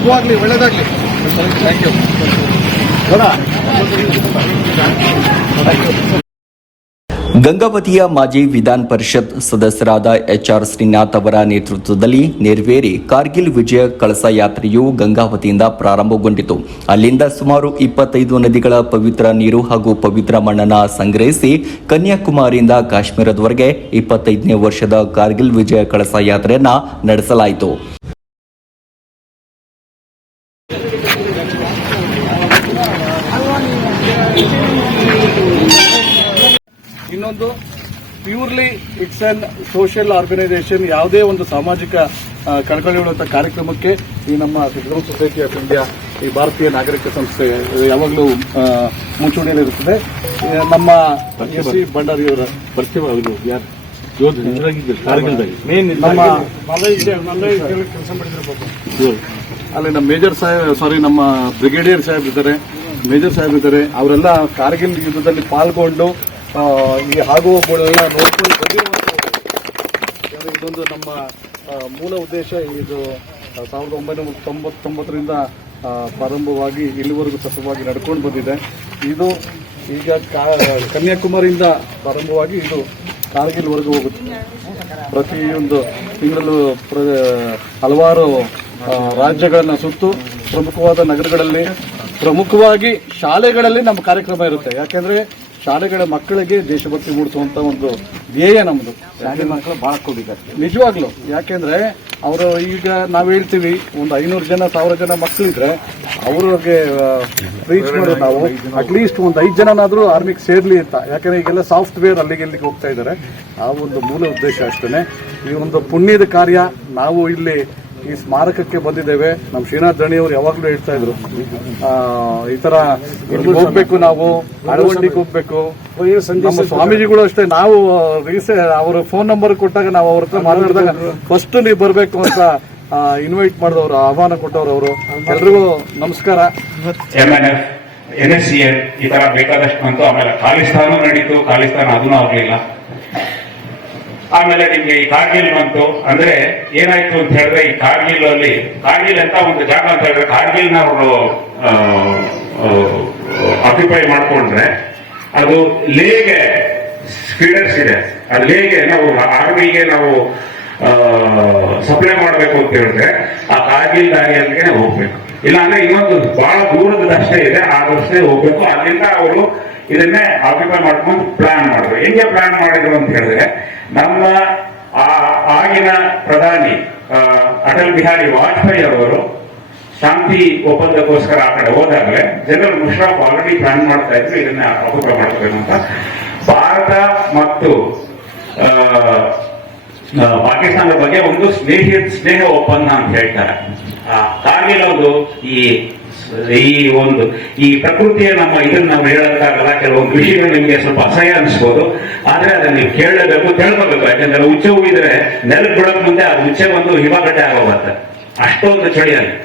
ಶುಭವಾಗ್ಲಿ ಒಳ್ಳೇದಾಗ್ಲಿ ಗಂಗಾವತಿಯ ಮಾಜಿ ವಿಧಾನ ಪರಿಷತ್ ಸದಸ್ಯರಾದ ಎಚ್ಆರ್ ಶ್ರೀನಾಥ್ ಅವರ ನೇತೃತ್ವದಲ್ಲಿ ನೆರವೇರಿ ಕಾರ್ಗಿಲ್ ವಿಜಯ ಕಳಸ ಯಾತ್ರೆಯು ಗಂಗಾವತಿಯಿಂದ ಪ್ರಾರಂಭಗೊಂಡಿತು. ಅಲ್ಲಿಂದ ಸುಮಾರು ಇಪ್ಪತ್ತೈದು ನದಿಗಳ ಪವಿತ್ರ ನೀರು ಹಾಗೂ ಪವಿತ್ರ ಮಣ್ಣನ್ನು ಸಂಗ್ರಹಿಸಿ ಕನ್ಯಾಕುಮಾರಿಯಿಂದ ಕಾಶ್ಮೀರದವರೆಗೆ ಇಪ್ಪತ್ತೈದನೇ ವರ್ಷದ ಕಾರ್ಗಿಲ್ ವಿಜಯ ಕಳಸ ಯಾತ್ರೆಯನ್ನು ನಡೆಸಲಾಯಿತು. ಇನ್ನೊಂದು purely it's an social organisation ಯಾವುದೇ ಒಂದು ಸಾಮಾಜಿಕ ಆ, ಕಳಕಳಿ ಕಾರ್ಯಕ್ರಮಕ್ಕೆ ಈ ನಮ್ಮ ಸಿದ್ದರಾಮ ಸೊಸೈಟಿ ಆಫ್ ಇಂಡಿಯಾ ಈ ಭಾರತೀಯ ನಾಗರಿಕ ಸಂಸ್ಥೆ ಯಾವಾಗಲೂ ಮುಂಚೂಣಿಯಲ್ಲಿರುತ್ತದೆ ನಮ್ಮ ಎಸ್ ಸಿ ಭಂಡಾರಿಯವರ ಪರಿಚಯ ಅವರು ಯಾರು? ಅಲ್ಲಿ ನಮ್ಮ ಮೇಜರ್ ಸಾಹೇಬ್ ಸಾರಿ ನಮ್ಮ ಬ್ರಿಗೇಡಿಯರ್ ಸಾಹೇಬ್ ಇದ್ದಾರೆ. ಮೇಜರ್ ಸಾಹೇಬ್ ಇದ್ದಾರೆ. ಅವರೆಲ್ಲ ಕಾರ್ಗಿಲ್ ಯುದ್ಧದಲ್ಲಿ ಪಾಲ್ಗೊಂಡು ಈ ಆಗುವಗಳೆಲ್ಲ ನೋಡ್ಕೊಂಡು ಬಂದಿರುವಂತ ಇದೊಂದು ನಮ್ಮ ಮೂಲ ಉದ್ದೇಶ ಇದು ಸಾವಿರದ ಒಂಬೈನೂರ ತೊಂಬತ್ತೊಂಬತ್ತರಿಂದ ಪ್ರಾರಂಭವಾಗಿ ಇಲ್ಲಿವರೆಗೂ ಸತತವಾಗಿ ನಡ್ಕೊಂಡು ಬಂದಿದೆ. ಇದು ಈಗ ಕನ್ಯಾಕುಮಾರಿಯಿಂದ ಪ್ರಾರಂಭವಾಗಿ ಇದು ಕಾರ್ಗಿಲ್ವರೆಗೂ ಹೋಗುತ್ತೆ. ಪ್ರತಿಯೊಂದು ತಿಂಗಳು ಹಲವಾರು ರಾಜ್ಯಗಳನ್ನ ಸುತ್ತು ಪ್ರಮುಖವಾದ ನಗರಗಳಲ್ಲಿ ಪ್ರಮುಖವಾಗಿ ಶಾಲೆಗಳಲ್ಲಿ ನಮ್ಮ ಕಾರ್ಯಕ್ರಮ ಇರುತ್ತೆ. ಯಾಕೆಂದ್ರೆ ಶಾಲೆಗಳ ಮಕ್ಕಳಿಗೆ ದೇಶಭಕ್ತಿ ಮೂಡಿಸುವಂತ ಒಂದು ಧ್ಯೇಯ ನಮ್ದು. ಶಾಲೆ ಮಕ್ಕಳು ಬಹಳ ಕೂಡಿದ್ದಾರೆ ನಿಜವಾಗ್ಲು. ಯಾಕೆಂದ್ರೆ ಅವರು ಈಗ ನಾವ್ ಹೇಳ್ತೀವಿ ಒಂದು ಐನೂರು ಜನ ಸಾವಿರ ಜನ ಮಕ್ಕಳಿದ್ರೆ ಅವ್ರಿಗೆ ರೀಚ್ ಮಾಡೋದು ನಾವು. ಅಟ್ಲೀಸ್ಟ್ ಒಂದು ಐದು ಜನನಾದ್ರೂ ಆರ್ಮಿಗೆ ಸೇರ್ಲಿ ಅಂತ. ಯಾಕಂದ್ರೆ ಈಗೆಲ್ಲ ಸಾಫ್ಟ್ವೇರ್ ಅಲ್ಲಿಗೆ ಇಲ್ಲಿಗೆ ಹೋಗ್ತಾ ಇದ್ದಾರೆ ಆ ಒಂದು ಮೂಲ ಉದ್ದೇಶ ಅಷ್ಟೇ ಈ ಒಂದು ಪುಣ್ಯದ ಕಾರ್ಯ ನಾವು ಇಲ್ಲಿ ಈ ಸ್ಮಾರಕಕ್ಕೆ ಬಂದಿದ್ದೇವೆ. ನಮ್ಮ ಶ್ರೀನಾಥ್ ದಣಿ ಅವರು ಯಾವಾಗಲೂ ಹೇಳ್ತಾ ಇದ್ರು. ಈ ತರ ಇಲ್ಲಿ ಹೋಗ್ಬೇಕು ನಾವು ಅಳವಂಡಿಗೆ ಹೋಗ್ಬೇಕು. ನಮ್ಮ ಸ್ವಾಮೀಜಿಗಳು ಅಷ್ಟೇ, ನಾವು ಅವರ ಫೋನ್ ನಂಬರ್ ಕೊಟ್ಟಾಗ ನಾವು ಅವ್ರ ಹತ್ರ ಮಾತಾಡಿದಾಗ ಫಸ್ಟ್ ನೀವು ಬರಬೇಕು ಅಂತ ಇನ್ವೈಟ್ ಮಾಡಿದವರು, ಆಹ್ವಾನ ಕೊಟ್ಟವರು ಅವರು. ಎಲ್ರಿಗೂ ನಮಸ್ಕಾರ. ಎನ್ಎಸ್ಸಿ ಈ ತರ ಬೇಕಾದಷ್ಟು ಬಂತು. ಆಮೇಲೆ ಖಾಲಿಸ್ತಾನ ನಡೀತು. ಖಾಲಿಸ್ತಾನ ಆಗ್ಲಿಲ್ಲ. ಆಮೇಲೆ ನಿಮ್ಗೆ ಈ ಕಾರ್ಗಿಲ್ ಬಂತು. ಅಂದ್ರೆ ಏನಾಯ್ತು ಅಂತ ಹೇಳಿದ್ರೆ ಈ ಕಾರ್ಗಿಲ್ ಅಲ್ಲಿ, ಕಾರ್ಗಿಲ್ ಅಂತ ಒಂದು ಜಾಗ ಅಂತ ಹೇಳಿದ್ರೆ ಕಾರ್ಗಿಲ್ ಅವರು ಆಕ್ಯುಪೈ ಮಾಡ್ಕೊಂಡ್ರೆ ಅದು ಲೇಗೆ ಸ್ಪೀಡರ್ಸ್ ಇದೆ. ಅದು ಲೇಗೆ ನಾವು ಆರ್ಮಿಗೆ ನಾವು ಸಪ್ಲೈ ಮಾಡಬೇಕು ಅಂತ ಹೇಳಿದ್ರೆ ಆ ಕಾರ್ಗಿಲ್ ದಾರಿಯಲ್ಲಿಗೆ ಹೋಗ್ಬೇಕು. ಇಲ್ಲ ಅಂದ್ರೆ ಇನ್ನೊಂದು ಬಹಳ ದೂರದ ರಸ್ತೆ ಇದೆ ಆ ರಸ್ತೆ ಹೋಗ್ಬೇಕು. ಅಲ್ಲಿಂದ ಅವರು ಇದನ್ನೇ ಆಕ್ಯುಪೈ ಮಾಡ್ಕೊಂಡು ಪ್ಲಾನ್ ಮಾಡಿದ್ರು ಹೆಂಗೆ ಪ್ಲಾನ್ ಮಾಡಿದ್ರು ಅಂತ ಹೇಳಿದ್ರೆ, ನಮ್ಮ ಆಗಿನ ಪ್ರಧಾನಿ ಅಟಲ್ ಬಿಹಾರಿ ವಾಜಪೇಯಿ ಅವರು ಶಾಂತಿ ಒಪ್ಪಂದಕ್ಕೋಸ್ಕರ ಆ ಕಡೆ ಹೋದಾಗಲೇ ಜನರಲ್ ಮುಷ್ರಾಫ್ ಆಲ್ರೆಡಿ ಪ್ಲಾನ್ ಮಾಡ್ತಾ ಇದ್ರು, ಇದನ್ನ ಆಕ್ಯುಪೈ ಮಾಡಬೇಕು ಅಂತ. ಭಾರತ ಮತ್ತು ಪಾಕಿಸ್ತಾನದ ಬಗ್ಗೆ ಒಂದು ಸ್ನೇಹಿತ ಸ್ನೇಹ ಒಪ್ಪಂದ ಅಂತ ಹೇಳ್ತಾರೆ. ಕಾರ್ಗಿಲ್ ಒಂದು ಈ ಈ ಒಂದು ಈ ಪ್ರಕೃತಿಯ ನಮ್ಮ ಇದನ್ನ ನಾವು ಹೇಳೋಕ್ಕಾಗಲ್ಲ ಕೆಲವೊಂದು ವಿಷಯಗಳು ನಿಮಗೆ ಸ್ವಲ್ಪ ಅಸಹ್ಯ ಅನಿಸ್ಬೋದು. ಆದ್ರೆ ಅದನ್ನ ನೀವು ಕೇಳಬೇಕು ತಿಳ್ಕೋಬೇಕು ಯಾಕಂದ್ರೆ ಉಚ್ಚೆ ಇದ್ರೆ ನೆಲಕ್ಕೆ ಬಿಡಕ್ ಮುಂದೆ ಅದು ಉಚ್ಚೆ ಒಂದು ಹಿಮಗಡ್ಡೆ ಆಗೋಗುತ್ತೆ ಅಷ್ಟೊಂದು ಚಳಿ ಅಲ್ಲಿ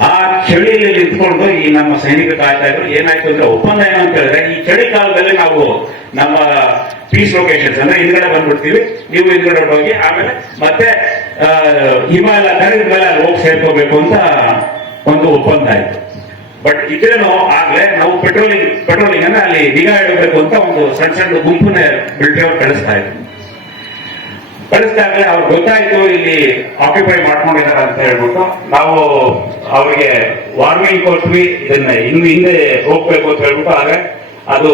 ಆ ಚಳಿಯಲ್ಲಿ ನಿಂತ್ಕೊಂಡು ಈ ನಮ್ಮ ಸೈನಿಕ ಕಾಯ್ತಾ ಇದ್ರು ಏನಾಯ್ತು ಅಂದ್ರೆ ಒಪ್ಪಂದ ಏನು ಅಂತ ಹೇಳಿದ್ರೆ ಈ ಚಳಿ ಕಾಲದಲ್ಲಿ ನಾವು ನಮ್ಮ ಪೀಸ್ ಲೊಕೇಶನ್ಸ್ ಅಂದ್ರೆ ಹಿಂದ್ಗಡೆ ಬಂದ್ಬಿಡ್ತೀವಿ. ನೀವು ಹಿಂದ್ಗಡೆ ಹೋಗಿ ಆಮೇಲೆ ಮತ್ತೆ ಆ, ಹಿಮ ಎಲ್ಲ ಕರೆದ ಮೇಲೆ ಅಲ್ಲಿ ಹೋಗಿ ಸೇರ್ಕೋಬೇಕು ಅಂತ ಒಂದು ಒಪ್ಪಂದ ಆಯ್ತು. ಬಟ್ ಇದೇನು ಆಗ್ಲೇ ನಾವು ಪೆಟ್ರೋಲಿಂಗ್ ಪೆಟ್ರೋಲಿಂಗ್ ಅಂದ್ರೆ ಅಲ್ಲಿ ನಿಗಾ ಇಡಬೇಕು ಅಂತ ಒಂದು ಸಣ್ಣ ಸಣ್ಣ ಗುಂಪನ್ನ ಮಿಲಿಟರಿ ಅವ್ರು ಕಳಿಸ್ತಾ ಇದ್ರು. ಕಳಿಸ್ದಾಗಲೇ ಅವ್ರು ಗೊತ್ತಾಯ್ತು ಇಲ್ಲಿ ಆಕ್ಯುಪೈ ಮಾಡ್ಕೊಂಡಿದ್ದಾರೆ ಅಂತ ಹೇಳ್ಬಿಟ್ಟು ನಾವು ಅವರಿಗೆ ವಾರ್ಮಿಂಗ್ ಕೊಟ್ವಿ, ಇದನ್ನ ಇನ್ನು ಹಿಂದೆ ಹೋಗ್ಬೇಕು ಅಂತ ಹೇಳ್ಬಿಟ್ಟು ಆದ್ರೆ ಅದು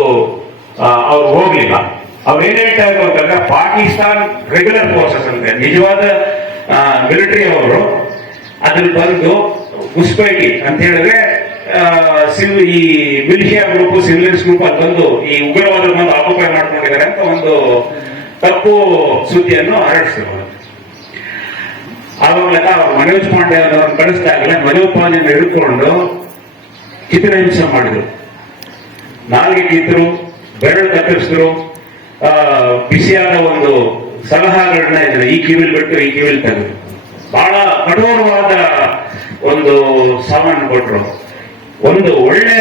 ಅವ್ರು ಹೋಗ್ಲಿಲ್ಲ. ಅವ್ರು ಏನ್ ಹೇಳ್ತಾ ಇದ್ರು ಅಂತಂದ್ರೆ ಪಾಕಿಸ್ತಾನ್ ರೆಗ್ಯುಲರ್ ಫೋರ್ಸಸ್ ಅಂತೆ. ನಿಜವಾದ ಮಿಲಿಟರಿ ಅವರು ಅದ್ರಲ್ಲಿ ಬಂದು ಗುಸ್ಪೈಟಿ ಅಂತ ಹೇಳಿದ್ರೆ ಸಿವ್ ಈ ಮಿಲಿಷಿಯಾ ಗ್ರೂಪ್ ಸಿವಿಲಿಯನ್ಸ್ ಗ್ರೂಪ್ ಅಲ್ಲಿ ಬಂದು ಈ ಉಗ್ರವಾದ ಬಂದು ಆಕ್ಯುಪೈ ಮಾಡ್ಕೊಂಡಿದ್ದಾರೆ ಅಂತ ಒಂದು ತಪ್ಪು ಸುದ್ದಿಯನ್ನು ಹರಡಿಸಿದ್ರು. ಆವಾಗಲೆಲ್ಲ ಅವರು ಮನೋಜ್ ಪಾಂಡೆ ಅವರನ್ನು ಕಳಿಸಿದಾಗಲೇ ಮನೋಜ್ ಪಾಂಡೆಯನ್ನು ಹಿಡ್ಕೊಂಡು ಚಿತ್ರಹಿಂಸೆ ಮಾಡಿದ್ರು. ನಾಲ್ಗೆ ಕಿತ್ತರು, ಬೆರಳು ಕತ್ತರಿಸಿದ್ರು. ಬಿಸಿಯಾದ ಒಂದು ಸಲಹಾಗಳನ್ನ ಈ ಕಿವಿಲ್ ಬಿಟ್ಟು ಈ ಕಿವಿಲ್ ತೆಗೆದು ಬಹಳ ಕಠೋರವಾದ ಒಂದು ಸಾಮಾನು ಕೊಟ್ಟರು ಒಂದು ಒಳ್ಳೆ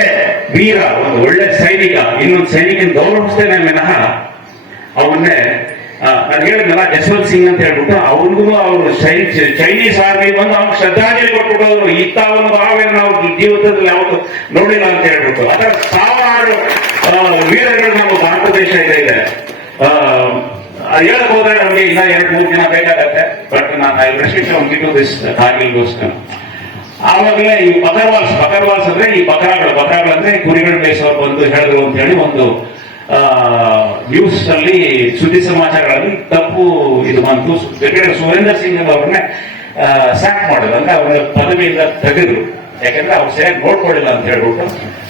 ವೀರ, ಒಂದು ಒಳ್ಳೆ ಸೈನಿಕ, ಇನ್ನೊಂದು ಸೈನಿಕನ ಗೌರವಿಸ್ತೇನೆ ವಿನಃ ಅವನ್ನೇ ನಾನು ಹೇಳಿದ್ನಲ್ಲ, ಜಸ್ವಂತ್ ಸಿಂಗ್ ಅಂತ ಹೇಳ್ಬಿಟ್ಟು ಅವ್ರಿಗೂ ಅವರು ಚೈನೀಸ್ ಆರ್ಮಿ ಬಂದು ಅವ್ನು ಶ್ರದ್ಧಾಂಜಲಿ ಕೊಟ್ಬಿಟ್ಟು ಅವರು ಇಂಥ ಒಂದು ಭಾವನೆ ನಾವು ಜೀವಿತದಲ್ಲಿ ಯಾವತ್ತು ನೋಡಿಲ್ಲ ಅಂತ ಹೇಳ್ಬಿಟ್ಟು. ಅದರ ಸಾವಿರಾರು ವೀರಗಳು ನಮ್ಮ ಭಾರತ ದೇಶ ಇದೆ ಹೋದ್ರೆ ನಮಗೆ ಇನ್ನ ಎರಡು ಮೂರು ದಿನ ಬೇಕಾಗತ್ತೆ. ಬಟ್ ನಾನು ಐ ರೆಸ್ಟ್ರಿಕ್ಟ್ ದಿಸ್ ಗಿಟು ದಿಸ್ ಕಾರ್ಗಿಲ್ಗೋಸ್ಕರ ಆವಾಗಲೇ ಈ ಬಕರ್ವಾಲ್ಸ್ ಬಕರ್ವಾಲ್ಸ್ ಅಂದ್ರೆ ಈ ಬಕರಾಗಳು ಬಕರಾಗಳು ಅಂದ್ರೆ ಕುರಿಗಳು ಬೇಯಿಸೋರು ಬಂದು ಹೇಳಿದ್ರು ಅಂತ ಹೇಳಿ ಒಂದು ನ್ಯೂಸ್ ಅಲ್ಲಿ ಸುದ್ದಿ ಸಮಾಚಾರಗಳಲ್ಲಿ ತಪ್ಪು ಇದು ಬಂತು. ಬ್ರಿಗೇಡಿಯರ್ ಸುರೇಂದ್ರ ಸಿಂಗ್ ಅವ್ರನ್ನೇ ಸ್ಯಾಕ್ ಮಾಡಿದ್ರು. ಅಂದ್ರೆ ಅವರ ಪದವಿಯಿಂದ ತೆಗೆದ್ರು. ಯಾಕಂದ್ರೆ ಅವ್ರು ಸರಿಯಾಗಿ ನೋಡ್ಕೊಳ್ಳಿಲ್ಲ ಅಂತ ಹೇಳ್ಬಿಟ್ಟು.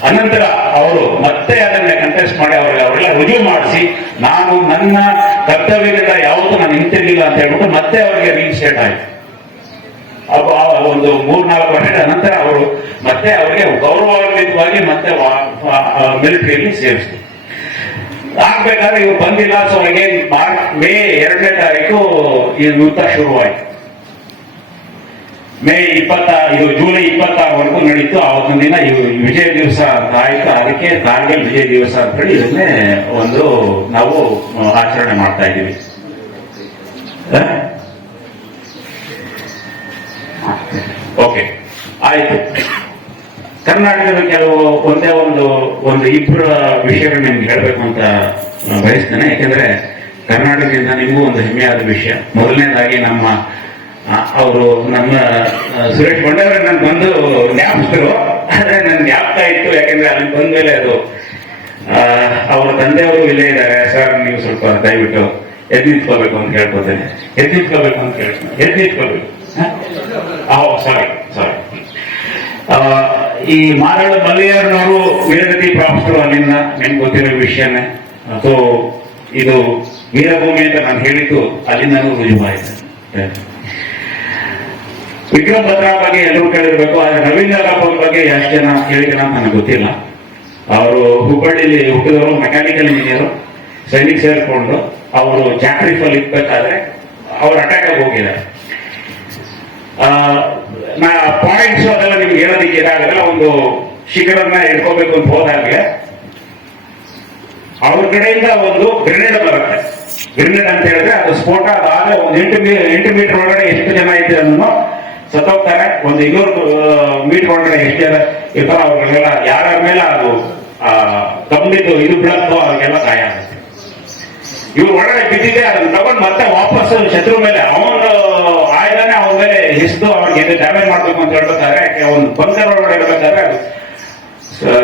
ಅನಂತರ ಅವರು ಮತ್ತೆ ಅದನ್ನ ಕಂಟೆಸ್ಟ್ ಮಾಡಿ, ಅವ್ರಿಗೆ ಅವರೆಲ್ಲ ರಿವ್ಯೂ ಮಾಡಿಸಿ, ನಾನು ನನ್ನ ಕರ್ತವ್ಯದಿಂದ ಯಾವತ್ತೂ ನಾನು ಹಿಂತಿರ್ಲಿಲ್ಲ ಅಂತ ಹೇಳ್ಬಿಟ್ಟು ಮತ್ತೆ ಅವರಿಗೆ ರೀಸ್ಟೇಟ್ ಆಯ್ತು. ಒಂದು ಮೂರ್ನಾಲ್ಕು ವರ್ಷದ ನಂತರ ಅವರು ಮತ್ತೆ ಅವರಿಗೆ ಗೌರವಾನ್ವಿತವಾಗಿ ಮತ್ತೆ ಮಿಲಿಟರಿಯಲ್ಲಿ ಸೇರಿಸಿದ್ರು. ಆಗ್ಬೇಕಾದ್ರೆ ಇವ್ರು ಬಂದಿಲ್ಲ ಸೊ ಅಗೇನ್ ಮಾರ್ಚ್, ಮೇ ಎರಡನೇ ತಾರೀಕು ಈ ಯುದ್ಧ ಶುರುವಾಯಿತು. ಮೇ ಇಪ್ಪತ್ತ ಇದು ಜೂಲೈ ಇಪ್ಪತ್ತಾರವರೆಗೂ ನಡೀತು. ಆವತ್ತಿನ ದಿನ ವಿಜಯ ದಿವಸ ಆಯ್ತು. ಅದಕ್ಕೆ ಕಾರ್ಗಿಲ್ ವಿಜಯ ದಿವಸ ಅಂತ ಹೇಳಿ ಇದನ್ನೇ ಒಂದು ನಾವು ಆಚರಣೆ ಮಾಡ್ತಾ ಇದ್ದೀವಿ? ಓಕೆ, ಆಯ್ತು. ಕರ್ನಾಟಕದ ಕೆಲವು, ಒಂದೇ ಒಂದು ಒಂದು ಇಬ್ಬರ ವಿಷಯಗಳು ನಿಮ್ಗೆ ಹೇಳಬೇಕು ಅಂತ ಬಯಸ್ತೇನೆ. ಯಾಕೆಂದ್ರೆ ಕರ್ನಾಟಕದಿಂದ ನಿಮಗೂ ಒಂದು ಹೆಮ್ಮೆಯಾದ ವಿಷಯ. ಮೊದಲನೇದಾಗಿ ನಮ್ಮ ಅವರು ನಮ್ಮ ಸುರೇಶ್ ಬಂಡವರ ನಾನು ಬಂದು ಜ್ಞಾಪಿಸಿದ್ರು ಆದ್ರೆ ನನ್ ಜ್ಞಾಪಕ ಇತ್ತು, ಯಾಕಂದ್ರೆ ಅಲ್ಲಿ ಬಂದ್ಮೇಲೆ ಅದು ಅವ್ರ ತಂದೆಯವರು ಇಲ್ಲೇ ಇದ್ದಾರೆ. ಸರ್, ನೀವು ಸ್ವಲ್ಪ ದಯವಿಟ್ಟು ಎದ್ದಿಟ್ಕೋಬೇಕು ಅಂತ ಹೇಳ್ಕೊತೇನೆ ಎದ್ದಿಟ್ಕೋಬೇಕು ಅಂತ ಕೇಳ್ತೀನಿ ಎದ್ದಿಟ್ಕೋಬೇಕು ಸಾರಿ ಸಾರಿ ಈ ಮಾರಾಳ ಮಲ್ಲೆಯರ್ನವರು ವೀರಗತಿ ಪ್ರಾಪ್ತರು ಅಲ್ಲಿಂದ, ನಿಮ್ಗೆ ಗೊತ್ತಿರೋ ವಿಷಯನೇ. ಸೊ ಇದು ವೀರಭೂಮಿ ಅಂತ ನಾನು ಹೇಳಿದ್ದು ಅಲ್ಲಿಂದನೂ ರುಜುವಾಯಿತು. ವಿಕ್ರಮ್ ಭದ್ರಾ ಬಗ್ಗೆ ಎಲ್ಲರೂ ಕೇಳಿರ್ಬೇಕು, ಆದ್ರೆ ರವೀಂದ್ರ ನಾಗಪ್ಪನ ಬಗ್ಗೆ ಎಷ್ಟು ಜನ ಕೇಳಿದ್ರೆ ನನಗೆ ಗೊತ್ತಿಲ್ಲ. ಅವರು ಹುಬ್ಬಳ್ಳಿಲಿ ಹುಟ್ಟಿದವರು ಮೆಕ್ಯಾನಿಕಲ್ ಇಂಜಿನಿಯರ್ ಸೈನಿಕ್ ಸೇರಿಕೊಂಡು ಅವರು ಚಾಕ್ರಿ ಫಲ್ ಇರ್ಬೇಕಾದ್ರೆ ಅವ್ರು ಅಟ್ಯಾಕ್ ಆಗಿ ಹೋಗಿದ್ದಾರೆ. ನಾ ಪಾಯಿಂಟ್ಸ್ ಅದೆಲ್ಲ ನಿಮ್ಗೆ ಹೇಳೋದಕ್ಕೆ ಇದಾಗಲ್ಲ, ಒಂದು ಶಿಖರನ್ನ ಇಟ್ಕೋಬೇಕು ಅಂತ ಹೋದಾಗ್ಲೆ ಅವ್ರ ಕಡೆಯಿಂದ ಒಂದು ಗ್ರೆನೇಡ್ ಬರುತ್ತೆ. ಗ್ರೆನೇಡ್ ಅಂತ ಹೇಳಿದ್ರೆ ಅದು ಸ್ಫೋಟ ಅದಾದ್ರೆ ಒಂದು ಎಂಟು ಎಂಟು ಮೀಟರ್ ಒಳಗಡೆ ಎಷ್ಟು ಜನ ಇದೆ ಅನ್ನೋ ಸತ್ತೋಗ್ತಾರೆ. ಒಂದು ಇನ್ನೂರು ಮೀಟ್ ಒಳಗಡೆ ಎಷ್ಟು ಇರ್ತಾರೋ ಅವ್ರಿಗೆಲ್ಲ ಯಾರ ಮೇಲೆ ಅದು ಆ, ಕಬ್ಬಿದ್ದು ಇದು ಬೀಳತ್ತೋ ಅವ್ರಿಗೆಲ್ಲ ಗಾಯ ಆಗುತ್ತೆ. ಇವ್ರು ಒಳಗಡೆ ಬಿದ್ದಿದೆ ಅದನ್ನ ತಗೊಂಡು ಮತ್ತೆ ವಾಪಸ್ ಶತ್ರು ಮೇಲೆ ಅವನು ಆಯ್ದಾನೆ ಅವನ ಮೇಲೆ ಹಿಸ್ದು ಅವ್ರಿಗೆ ಏನು ಡ್ಯಾಮೇಜ್ ಮಾಡ್ಬೇಕು ಅಂತ ಹೇಳ್ಬೇಕಾದ್ರೆ ಒಂದು ಬಂಕರ್ ಒಳಗಡೆ ಇರ್ಬೇಕಾದ್ರೆ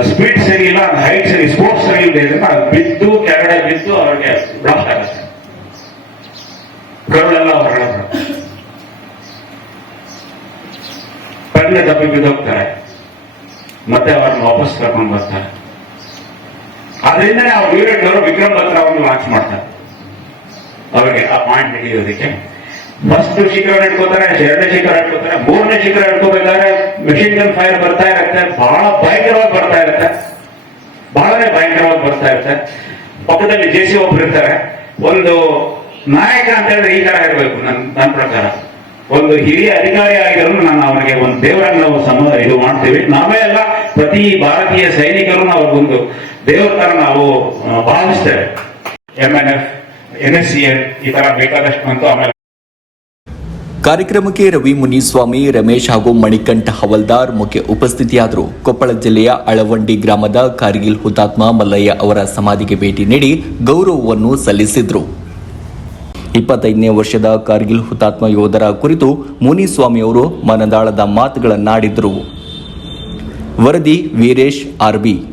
ಸ್ಪೀಡ್ ಸರಿ ಇಲ್ಲ ಹೈಟ್ ಸರಿ ಸ್ಪೋರ್ಟ್ಸ್ ಸರಿ ಇಲ್ಲ ಅದು ಬಿದ್ದು ಕೆಳಗಡೆ ಬಿದ್ದು ಅವ್ರಿಗೆ ಬ್ಲಾಸ್ಟ್ ಆಗುತ್ತೆ. ಕರುಳೆಲ್ಲ ಹೊರಗಡೆ ಬರುತ್ತೆ. ಕಣ್ಣು ದಬ್ಬಿ ಬಿದ್ದೋಗ್ತಾರೆ ಮತ್ತೆ ಅವ್ರನ್ನ ವಾಪಸ್ ಕರ್ಕೊಂಡು ಬರ್ತಾರೆ. ಅದರಿಂದನೇ ಅವ್ರು ವೀರಣ್ಣವರು ವಿಕ್ರಮ್ ಹತ್ರ ಅವ್ರನ್ನ ಲಾಂಚ್ ಮಾಡ್ತಾರೆ. ಅವರಿಗೆ ಆ ಪಾಯಿಂಟ್ ಹಿಡಿಯೋದಕ್ಕೆ. ಫಸ್ಟ್ ಶಿಖರ ಇಟ್ಕೋತಾರೆ ಎರಡನೇ ಶಿಖರ ಇಟ್ಕೋತಾರೆ ಮೂರನೇ ಶಿಖರ ಇಟ್ಕೋಬೇಕಾದ್ರೆ ಮೆಷಿನ್ ಗನ್ ಫೈರ್ ಬರ್ತಾ ಇರುತ್ತೆ. ಬಹಳ ಭಯಂಕರವಾಗಿ ಬರ್ತಾ ಇರುತ್ತೆ. ಬಹಳನೇ ಭಯಂಕರವಾಗಿ ಬರ್ತಾ ಇರುತ್ತೆ. ಪಕ್ಕದಲ್ಲಿ ಜೆ ಸಿ ಒಬ್ರು ಇರ್ತಾರೆ. ಒಂದು ನಾಯಕ ಅಂತ ಹೇಳಿದ್ರೆ ಈ ತರ ಇರಬೇಕು ನನ್ನ ನನ್ನ ಪ್ರಕಾರ. ಒಂದು ಹಿರಿಯ ಅಧಿಕಾರಿ ಆಗಿರೋ ನಾನು ಅವರಿಗೆ ಒಂದು ದೇವರನ್ನ ನಾವು ಸಮ ಇದು ಮಾಡ್ತೀವಿ. ನಾವೇ ಎಲ್ಲ ಪ್ರತಿ ಭಾರತೀಯ ಸೈನಿಕರು ಅವ್ರಿಗೊಂದು ದೇವರ ನಾವು ಭಾವಿಸ್ತೇವೆ. M N F N S C N ಈ ತರ ಬೇಕಾದಷ್ಟು ಆಮೇಲೆ ಕಾರ್ಯಕ್ರಮಕ್ಕೆ ರವಿ ಮುನಿಸ್ವಾಮಿ, ರಮೇಶ್ ಹಾಗೂ ಮಣಿಕಂಠ ಹವಲ್ದಾರ್ ಮುಖ್ಯ ಉಪಸ್ಥಿತಿಯಾದರು. ಕೊಪ್ಪಳ ಜಿಲ್ಲೆಯ ಅಳವಂಡಿ ಗ್ರಾಮದ ಕಾರ್ಗಿಲ್ ಹುತಾತ್ಮ ಮಲ್ಲಯ್ಯ ಅವರ ಸಮಾಧಿಗೆ ಭೇಟಿ ನೀಡಿ ಗೌರವವನ್ನು ಸಲ್ಲಿಸಿದ್ರು. ಇಪ್ಪತ್ತೈದನೇ ವರ್ಷದ ಕಾರ್ಗಿಲ್ ಹುತಾತ್ಮ ಯೋಧರ ಕುರಿತು ಮುನಿಸ್ವಾಮಿಯವರು ಮನದಾಳದ ಮಾತುಗಳನ್ನಾಡಿದರು. ವರದಿ ವೀರೇಶ್ ಆರ್ಬಿ